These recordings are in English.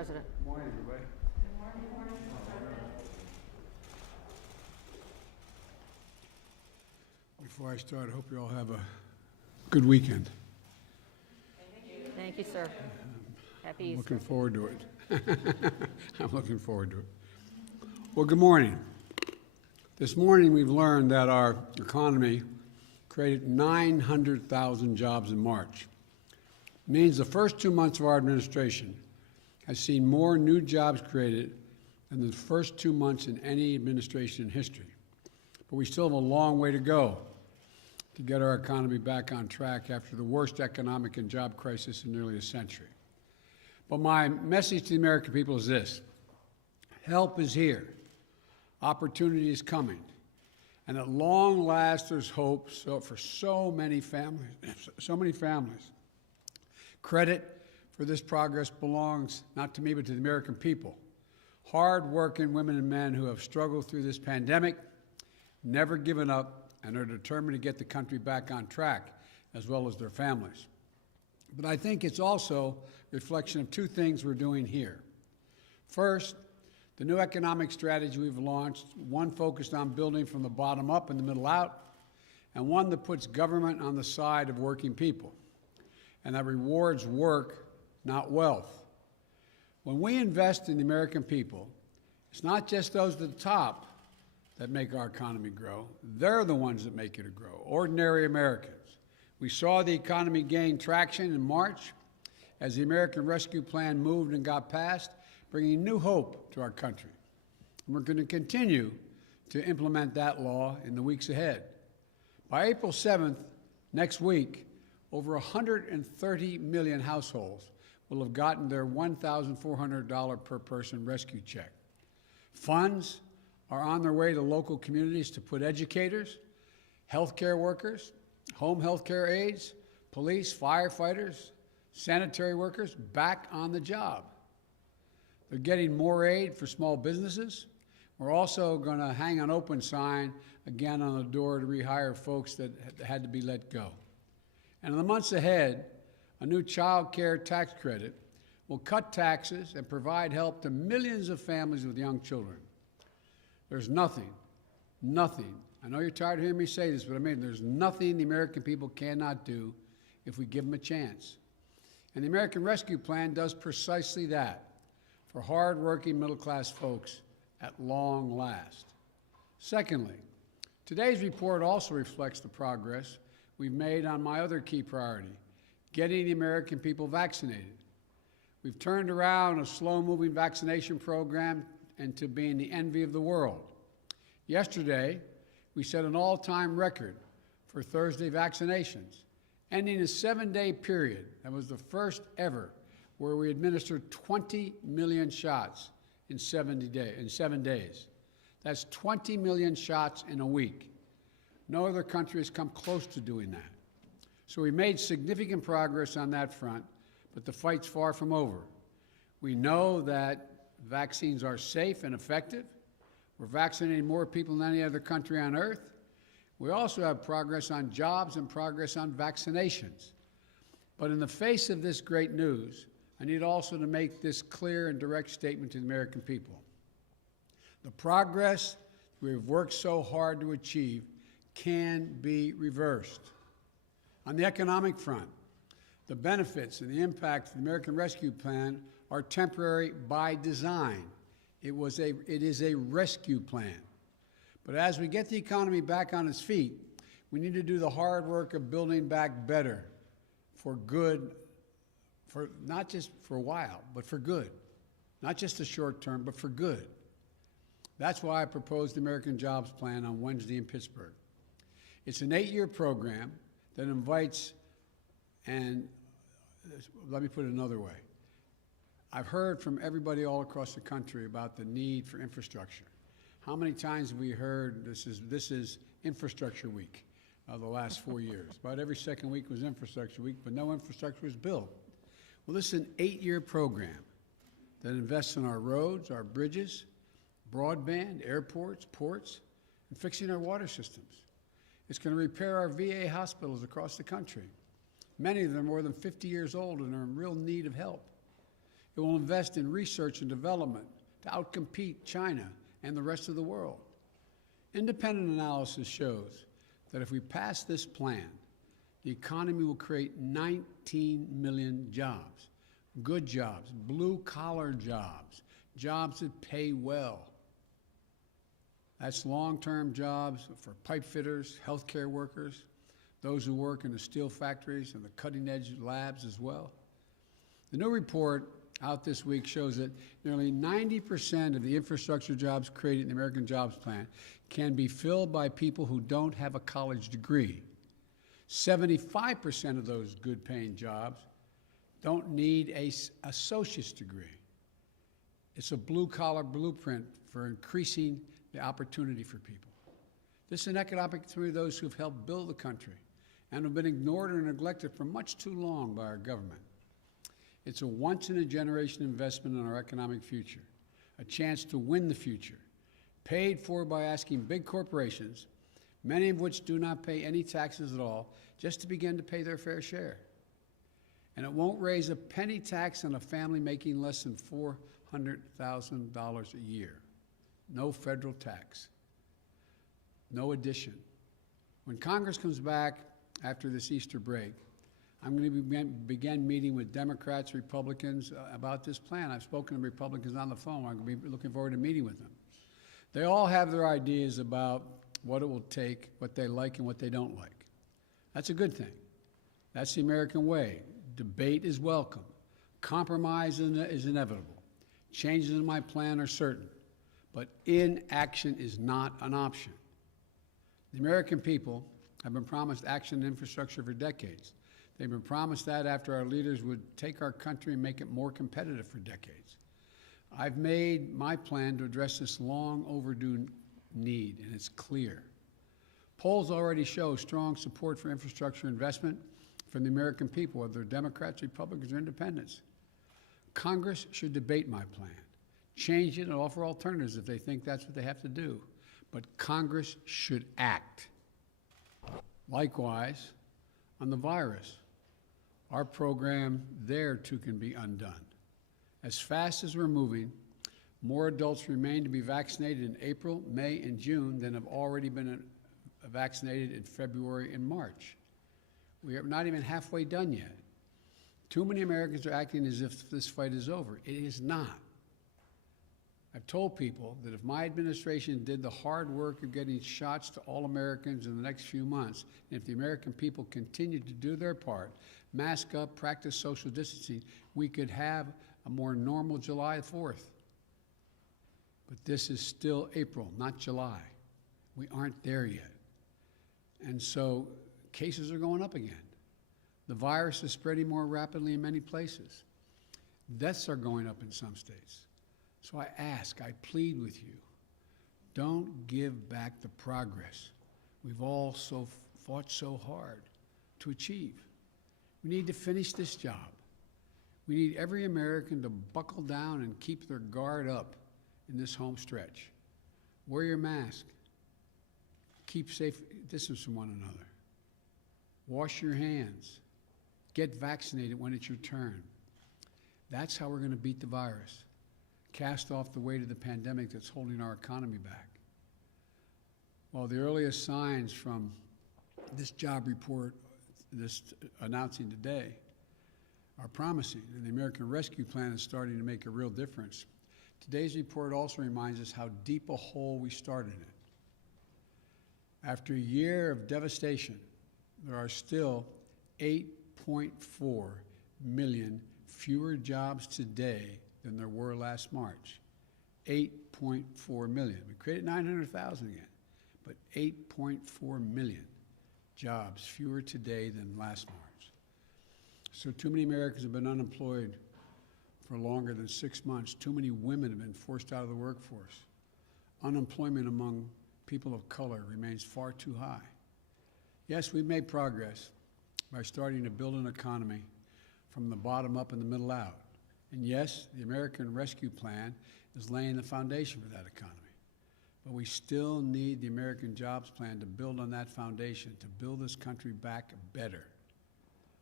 President. Good morning, everybody. Before I start, I hope you all have a good weekend. Thank you, sir. Happy Easter. Looking forward to it. I'm looking forward to it. Well, good morning. This morning we've learned that our economy created 900,000 jobs in March. It means the first 2 months of our administration has seen more new jobs created than the first 2 months in any administration in history. But we still have a long way to go to get our economy back on track after the worst economic and job crisis in nearly a century. But my message to the American people is this: help is here, opportunity is coming, and at long last there's hope for so many families. Credit for this progress belongs not to me but to the American people, hard-working women and men who have struggled through this pandemic, never given up, and are determined to get the country back on track, as well as their families. But I think it's also a reflection of two things we're doing here. First, the new economic strategy we've launched, one focused on building from the bottom up and the middle out, and one that puts government on the side of working people, and that rewards work, not wealth. When we invest in the American people, it's not just those at the top that make our economy grow. They're the ones that make it grow, ordinary Americans. We saw the economy gain traction in March as the American Rescue Plan moved and got passed, bringing new hope to our country. And we're going to continue to implement that law in the weeks ahead. By April 7th, next week, over 130 million households will have gotten their $1,400 per person rescue check. Funds are on their way to local communities to put educators, healthcare workers, home healthcare aides, police, firefighters, sanitary workers back on the job. They're getting more aid for small businesses. We're also going to hang an open sign again on the door to rehire folks that had to be let go. And in the months ahead, a new child care tax credit will cut taxes and provide help to millions of families with young children. There's nothing, I know you're tired of hearing me say this, but I mean, there's nothing the American people cannot do if we give them a chance. And the American Rescue Plan does precisely that for hard-working middle-class folks at long last. Secondly, today's report also reflects the progress we've made on my other key priority, getting the American people vaccinated. We've turned around a slow-moving vaccination program into being the envy of the world. Yesterday, we set an all-time record for Thursday vaccinations, ending a 7-day period that was the first ever where we administered 20 million shots in 7 days. That's 20 million shots in a week. No other country has come close to doing that. So we made significant progress on that front, but the fight's far from over. We know that vaccines are safe and effective. We're vaccinating more people than any other country on earth. We also have progress on jobs and progress on vaccinations. But in the face of this great news, I need also to make this clear and direct statement to the American people. The progress we have worked so hard to achieve can be reversed. On the economic front, the benefits and the impact of the American Rescue Plan are temporary by design. It is a rescue plan. But as we get the economy back on its feet, we need to do the hard work of building back better for good, for not just for a while, but for good. Not just the short term, but for good. That's why I proposed the American Jobs Plan on Wednesday in Pittsburgh. It's an 8-year program that invites, and let me put it another way. I've heard from everybody all across the country about the need for infrastructure. How many times have we heard this is Infrastructure Week the last 4 years? About every second week was Infrastructure Week, but no infrastructure was built. Well, this is an 8-year program that invests in our roads, our bridges, broadband, airports, ports, and fixing our water systems. It's going to repair our VA hospitals across the country. Many of them are more than 50 years old and are in real need of help. It will invest in research and development to outcompete China and the rest of the world. Independent analysis shows that if we pass this plan, the economy will create 19 million jobs, good jobs, blue-collar jobs, jobs that pay well. That's long-term jobs for pipe fitters, healthcare workers, those who work in the steel factories and the cutting-edge labs as well. The new report out this week shows that nearly 90% of the infrastructure jobs created in the American Jobs Plan can be filled by people who don't have a college degree. 75% of those good-paying jobs don't need an associate's degree. It's a blue-collar blueprint for increasing the opportunity for people. This is an economic opportunity for those who've helped build the country and have been ignored or neglected for much too long by our government. It's a once-in-a-generation investment in our economic future, a chance to win the future, paid for by asking big corporations, many of which do not pay any taxes at all, just to begin to pay their fair share. And it won't raise a penny tax on a family making less than $400,000 a year. No federal tax, no addition. When Congress comes back after this Easter break, I'm going to begin meeting with Democrats, Republicans about this plan. I've spoken to Republicans on the phone. I'm going to be looking forward to meeting with them. They all have their ideas about what it will take, what they like and what they don't like. That's a good thing. That's the American way. Debate is welcome. Compromise is inevitable. Changes in my plan are certain. But inaction is not an option. The American people have been promised action and infrastructure for decades. They've been promised that after our leaders would take our country and make it more competitive for decades. I've made my plan to address this long overdue need, and it's clear. Polls already show strong support for infrastructure investment from the American people, whether they're Democrats, Republicans, or independents. Congress should debate my plan, change it, and offer alternatives if they think that's what they have to do. But Congress should act. Likewise, on the virus, our program there too can be undone. As fast as we're moving, more adults remain to be vaccinated in April, May, and June than have already been vaccinated in February and March. We are not even halfway done yet. Too many Americans are acting as if this fight is over. It is not. I've told people that if my administration did the hard work of getting shots to all Americans in the next few months, and if the American people continued to do their part, mask up, practice social distancing, we could have a more normal July 4th. But this is still April, not July. We aren't there yet. And so cases are going up again. The virus is spreading more rapidly in many places. Deaths are going up in some states. So I ask, I plead with you, don't give back the progress we've all fought so hard to achieve. We need to finish this job. We need every American to buckle down and keep their guard up in this home stretch. Wear your mask. Keep safe distance from one another. Wash your hands. Get vaccinated when it's your turn. That's how we're going to beat the virus. Cast off the weight of the pandemic that's holding our economy back. Well, the earliest signs from this job report, this announcing today, are promising, and the American Rescue Plan is starting to make a real difference. Today's report also reminds us how deep a hole we started in. After a year of devastation, there are still 8.4 million fewer jobs today than there were last March. 8.4 million. We created 900,000 again, but 8.4 million jobs fewer today than last March. So too many Americans have been unemployed for longer than 6 months. Too many women have been forced out of the workforce. Unemployment among people of color remains far too high. Yes, we've made progress by starting to build an economy from the bottom up and the middle out. And yes, the American Rescue Plan is laying the foundation for that economy. But we still need the American Jobs Plan to build on that foundation, to build this country back better.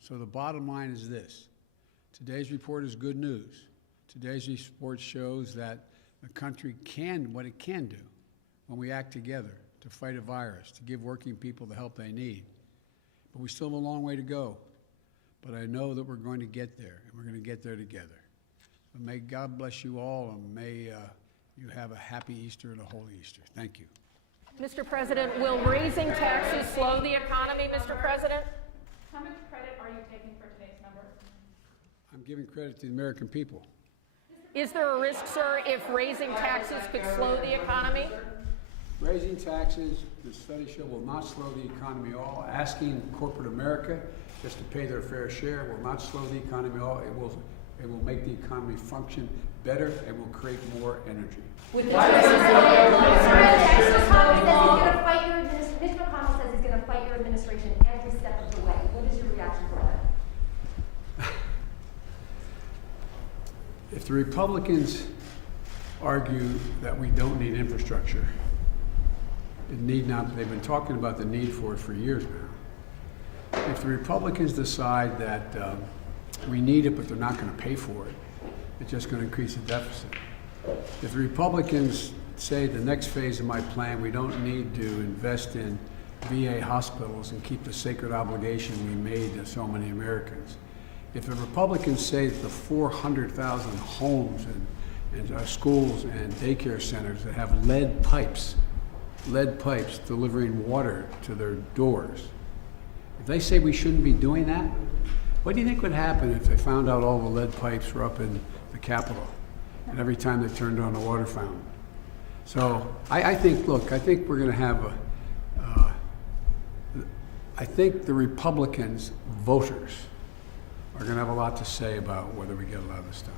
So the bottom line is this. Today's report is good news. Today's report shows that the country can what it can do when we act together to fight a virus, to give working people the help they need. But we still have a long way to go. But I know that we're going to get there, and we're going to get there together. So may God bless you all, and may you have a happy Easter and a holy Easter. Thank you. Mr. President, will raising taxes slow the economy, Mr. President? How much credit are you taking for today's number? I'm giving credit to the American people. Is there a risk, sir, if raising taxes could slow the economy? Raising taxes, the study show, will not slow the economy at all. Asking corporate America just to pay their fair share will not slow the economy at all. It will make the economy function better and will create more energy. With Mitch McConnell says he's going to fight your administration every step of the way. What is your reaction to that? If the Republicans argue that we don't need infrastructure, it need not, they've been talking about the need for it for years now. If the Republicans decide that we need it but they're not going to pay for it, it's just going to increase the deficit. If the Republicans say the next phase of my plan, we don't need to invest in VA hospitals and keep the sacred obligation we made to so many Americans. If the Republicans say that the 400,000 homes and schools and daycare centers that have lead pipes delivering water to their doors, if they say we shouldn't be doing that, what do you think would happen if they found out all the lead pipes were up in the Capitol and every time they turned on a water fountain? So I think, look, I think we're going to have I think the Republicans, voters, are going to have a lot to say about whether we get a lot of this done.